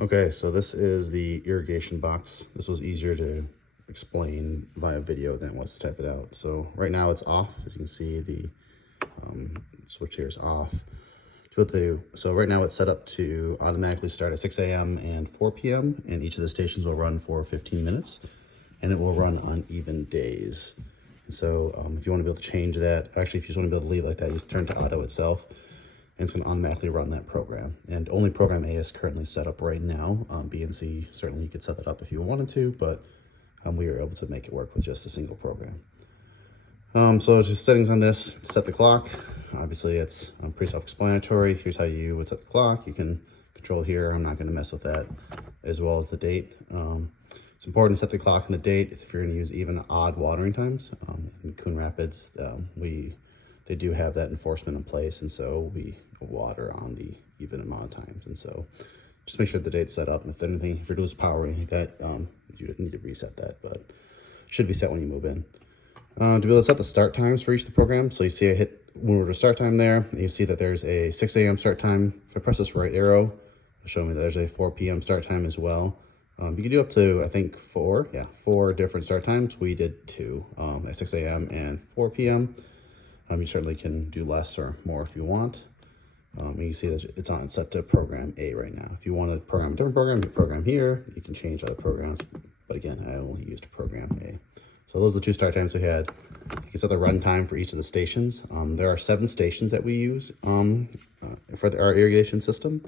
Okay, so this is the irrigation box. This was easier to explain via video than it was to type it out. So right now it's off. As you can see, the switch here is off. So right now it's set up to automatically start at 6 a.m. and 4 p.m. and each of the stations will run for 15 minutes and it will run on even days. And so if you want to be able to change that, actually if you just want to be able to leave it like that, you just turn to auto itself and it's going to automatically run that program. And only program A is currently set up right now. B and C, certainly you could set that up if you wanted to, but we were able to make it work with just a single program. So just settings on this, set the clock. Obviously it's pretty self-explanatory. Here's how you would set the clock. You can control here. I'm not going to mess with that, as well as the date. It's important to set the clock and the date if you're going to use even odd watering times. In Coon Rapids, they do have that enforcement in place, and so we water on the even amount of times. And so just make sure the date's set up. And if you lose power or anything like that, you need to reset that, but it should be set when you move in. To be able to set the start times for each of the programs, so you see I hit move over to start time there, and you see that there's a 6 a.m. start time. If I press this right arrow, it'll show me that there's a 4 p.m. start time as well. You can do up to, I think, four different start times. We did 2, at 6 a.m. and 4 p.m. You certainly can do less or more if you want. And you see that it's set to program A right now. If you want to program a different program, you program here. You can change other programs, but again, I only used program A. So those are the 2 start times we had. You can set the run time for each of the stations. There are 7 stations that we use for our irrigation system.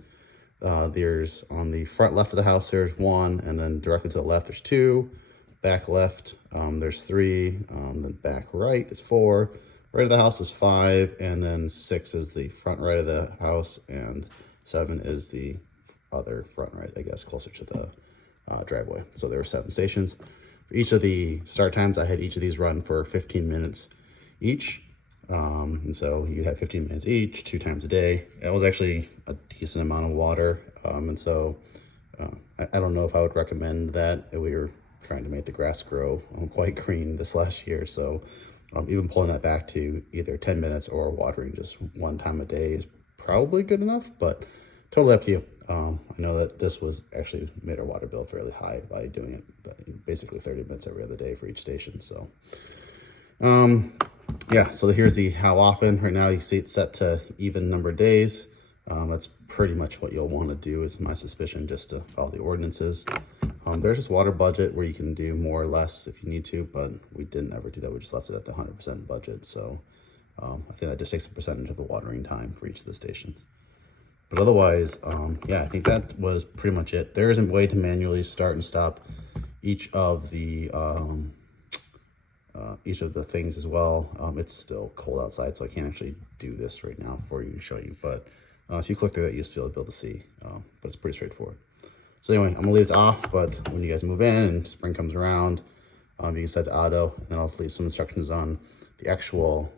There's on the front left of the house, there's 1, and then directly to the left, there's 2. Back left, there's 3. Then back right is 4. Right of the house is 5, and then 6 is the front right of the house, and 7 is the other front right, I guess, closer to the driveway. So there are 7 stations. For each of the start times, I had each of these run for 15 minutes each. And so you have 15 minutes each, 2 times a day. That was actually a decent amount of water. And so I don't know if I would recommend that. We were trying to make the grass grow quite green this last year. So even pulling that back to either 10 minutes or watering just 1 time a day is probably good enough, but totally up to you. I know that this was actually made our water bill fairly high by doing it basically 30 minutes every other day for each station. So yeah, so here's the how often. Right now you see it's set to even number of days. That's pretty much what you'll want to do, is my suspicion, just to follow the ordinances. There's this water budget where you can do more or less if you need to, but we didn't ever do that. We just left it at the 100% budget. So I think that just takes a percentage of the watering time for each of the stations. But otherwise, yeah, I think that was pretty much it. There isn't a way to manually start and stop each of the things as well. It's still cold outside, so I can't actually do this right now for you to show you. But if you click through that, you'll still be able to see. But it's pretty straightforward. So anyway, I'm gonna leave it off, but when you guys move in and spring comes around, you can set to auto, and then I'll leave some instructions on the actual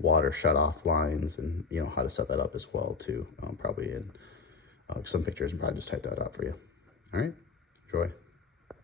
water shut off lines, and how to set that up as well too. Probably in some pictures, and probably just type that out for you. All right, enjoy.